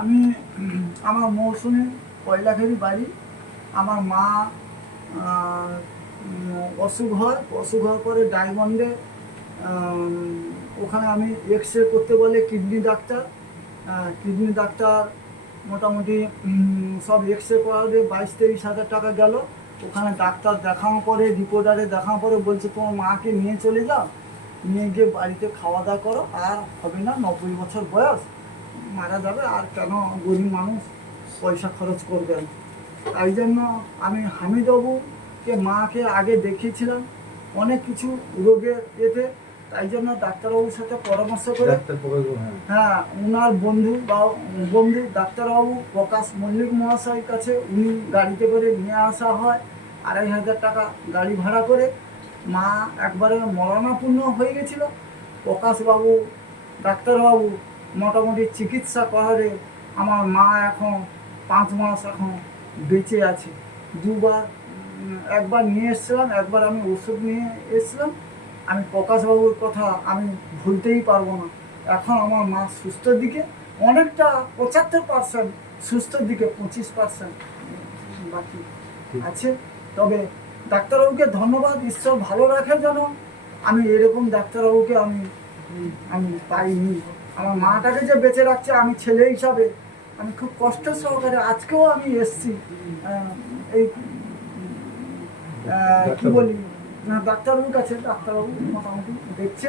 আমি আমার মৌসুমে কৈলাখেরি বাড়ি। আমার মা অসুখ হওয়ার পরে ডায়মন্ডে ওখানে আমি এক্স রে করতে বলে কিডনি ডাক্তার মোটামুটি সব এক্স রে করালে 22-23 হাজার টাকা গেল। ওখানে ডাক্তার দেখানোর পরে রিপোর্টারে দেখানোর পরে বলছে তোমার মাকে নিয়ে চলে যাও, নিয়ে গিয়ে বাড়িতে খাওয়া দাওয়া করো, আর হবে না, 90 বছর বয়স, মারা যাবে, আর কেন গরিব মানুষ পয়সা খরচ করবেন। তাই জন্য আমি হামিদবাবুকে মাকে আগে দেখিয়েছিলাম অনেক কিছু রোগের এতে। তাই জন্য ডাক্তারবাবুর সাথে পরামর্শ করে, হ্যাঁ, ওনার বন্ধু ডাক্তারবাবু প্রকাশ মল্লিক মহাশয়ের কাছে উনি গাড়িতে করে নিয়ে আসা হয়। 2500 টাকা গাড়ি ভাড়া করে। মা একবারে মরণাপূর্ণ হয়ে গেছিল। প্রকাশবাবু ডাক্তারবাবু মোটামুটি চিকিৎসা করারে আমার মা এখন 5 মাস এখন বেঁচে আছে। একবার নিয়ে এসেছিলাম, একবার আমি ওষুধ নিয়ে এসেছিলাম। আমি প্রকাশবাবুর কথা আমি ভুলতেই পারবো না। এখন আমার মা সুস্থর দিকে, অনেকটা 75% সুস্থর দিকে, 25% বাকি আছে। তবে ডাক্তারবাবুকে ধন্যবাদ, ঈশ্বর ভালো রাখে যেন। আমি এরকম ডাক্তারবাবুকে আমি পাইনি। আমার মাটাকে যে বেঁচে রাখছে, আমি ছেলে হিসাবে আমি খুব কষ্ট সহকারে আজকেও আমি এসছি এই কি বলি ডাক্তারবাবুর কাছে। ডাক্তারবাবু মোটামুটি দেখছে।